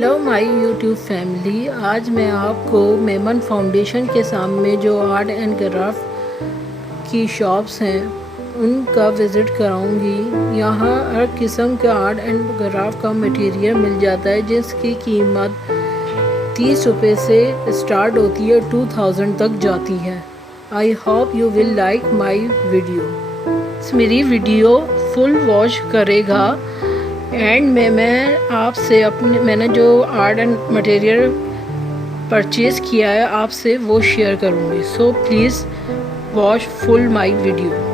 Hello my YouTube family. आज मैं आपको मेमन फाउंडेशन के सामने जो आर्ट एंड क्राफ्ट की शॉप्स हैं उनका विज़िट कराऊंगी। यहाँ हर किस्म का आर्ट एंड क्राफ्ट का मटेरियल मिल जाता है जिसकी कीमत 30 रुपये से स्टार्ट होती है 2000 तक जाती है। I hope you will like my video. मेरी वीडियो फुल वॉच करेगा एंड में मैं आपसे मैंने जो आर्ट एंड मटेरियल परचेज़ किया है आपसे वो शेयर करूँगी। So please watch full my video.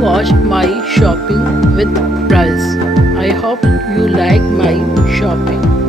watch my shopping with Rs. I hope you like my shopping.